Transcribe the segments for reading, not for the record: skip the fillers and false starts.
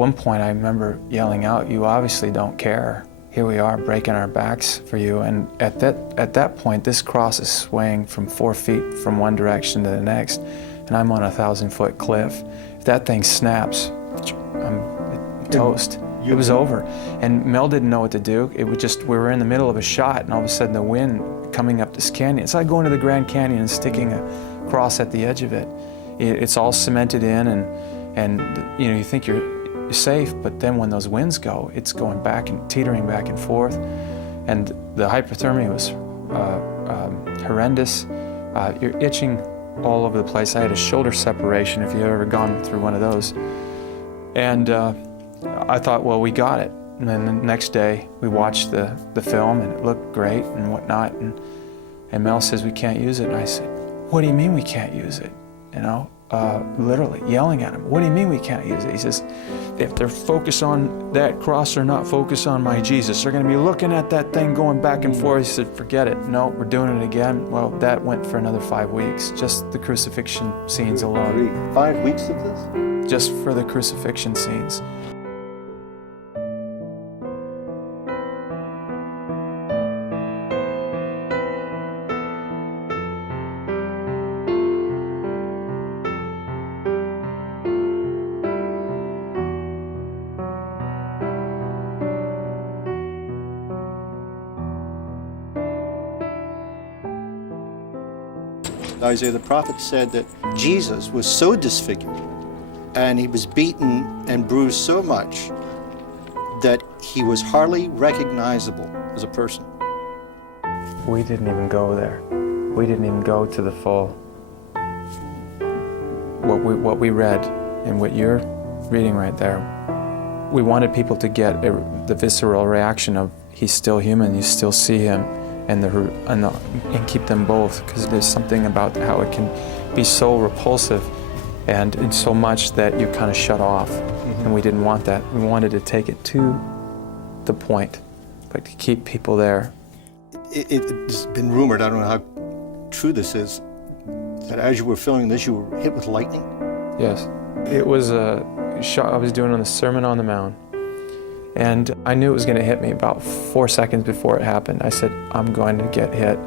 one point I remember yelling out, "You obviously don't care. Here we are breaking our backs for you." And at that point, this cross is swaying from 4 feet from one direction to the next, and I'm on a 1,000-foot cliff. If that thing snaps, I'm toast. It was over. And Mel didn't know what to do. It was just, we were in the middle of a shot, and all of a sudden the wind coming up this canyon. It's like going to the Grand Canyon and sticking a cross at the edge of it. It's all cemented in, and you know, you think you're safe, but then when those winds go, it's going back and teetering back and forth. And the hypothermia was horrendous. You're itching all over the place. I had a shoulder separation, if you've ever gone through one of those. And I thought, well, we got it. And then the next day, we watched the film, and it looked great and whatnot. And Mel says, "We can't use it." And I said, "What do you mean we can't use it?" You know, literally yelling at him. "What do you mean we can't use it?" He says, "If they're focused on that cross, they're not focused on my Jesus. They're going to be looking at that thing going back and forth." He said, "Forget it. No, we're doing it again." Well, that went for another 5 weeks, just the crucifixion scenes alone. 5 weeks of this? Just for the crucifixion scenes. Isaiah the prophet said that Jesus was so disfigured and he was beaten and bruised so much that he was hardly recognizable as a person. We didn't even go there. We didn't even go to the full, what we read and what you're reading right there. We wanted people to get the visceral reaction of, he's still human, you still see him, and keep them both, because there's something about how it can be so repulsive and so much that you kind of shut off. Mm-hmm. And we didn't want that. We wanted to take it to the point, but to keep people there. It's been rumored, I don't know how true this is, that as you were filming this, you were hit with lightning? Yes. It was a shot I was doing on the Sermon on the Mount. And I knew it was going to hit me about 4 seconds before it happened. I said, I'm going to get hit.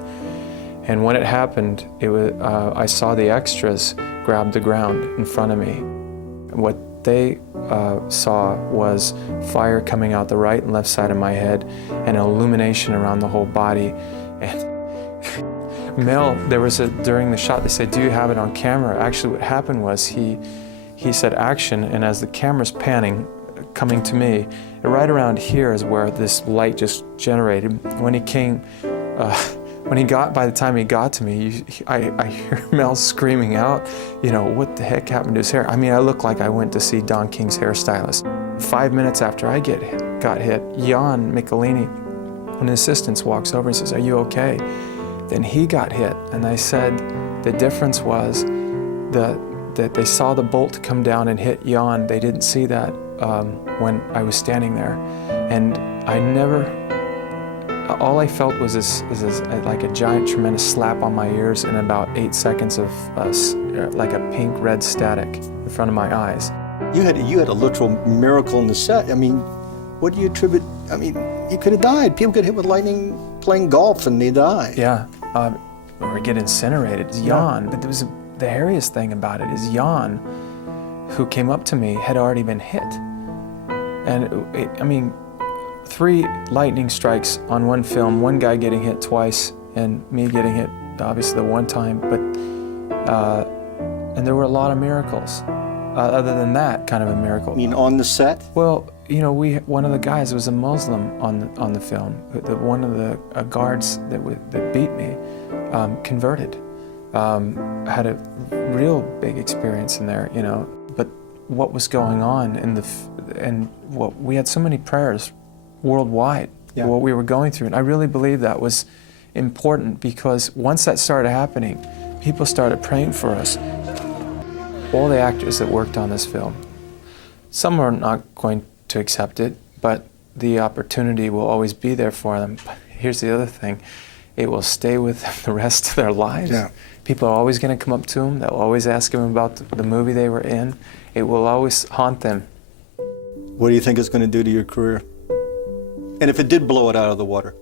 And when it happened, I saw the extras grab the ground in front of me. What they saw was fire coming out the right and left side of my head and illumination around the whole body. And Mel, during the shot, they said, "Do you have it on camera?" Actually, what happened was he said action, and as the camera's panning, coming to me, and right around here is where this light just generated. By the time he got to me, I hear Mel screaming out, you know, what the heck happened to his hair? I mean, I look like I went to see Don King's hairstylist. 5 minutes after I got hit, Jon Mikalini, one of the assistants, walks over and says, "Are you okay?" Then he got hit, and I said the difference was that they saw the bolt come down and hit Jon. They didn't see that when I was standing there. And all I felt was like a giant, tremendous slap on my ears and about 8 seconds of like a pink, red static in front of my eyes. You had a literal miracle in the set. I mean, what do you attribute? I mean, you could have died. People get hit with lightning playing golf and they die. Yeah, or get incinerated. It's Jon. But the hairiest thing about it is Jon, who came up to me, had already been hit. And I mean, 3 lightning strikes on one film, one guy getting hit twice and me getting hit obviously the one time, but and there were a lot of miracles. Other than that, kind of a miracle. You mean on the set? Well, you know, one of the guys was a Muslim on the film. One of the guards that beat me converted. Had a real big experience in there, you know. But what was going on we had so many prayers worldwide, what we were going through, and I really believe that was important, because once that started happening, people started praying for us. All the actors that worked on this film, some are not going to accept it, but the opportunity will always be there for them. But here's the other thing, it will stay with them the rest of their lives. Yeah. People are always going to come up to them, they'll always ask them about the movie they were in. It will always haunt them. What do you think it's going to do to your career? And if it did blow it out of the water?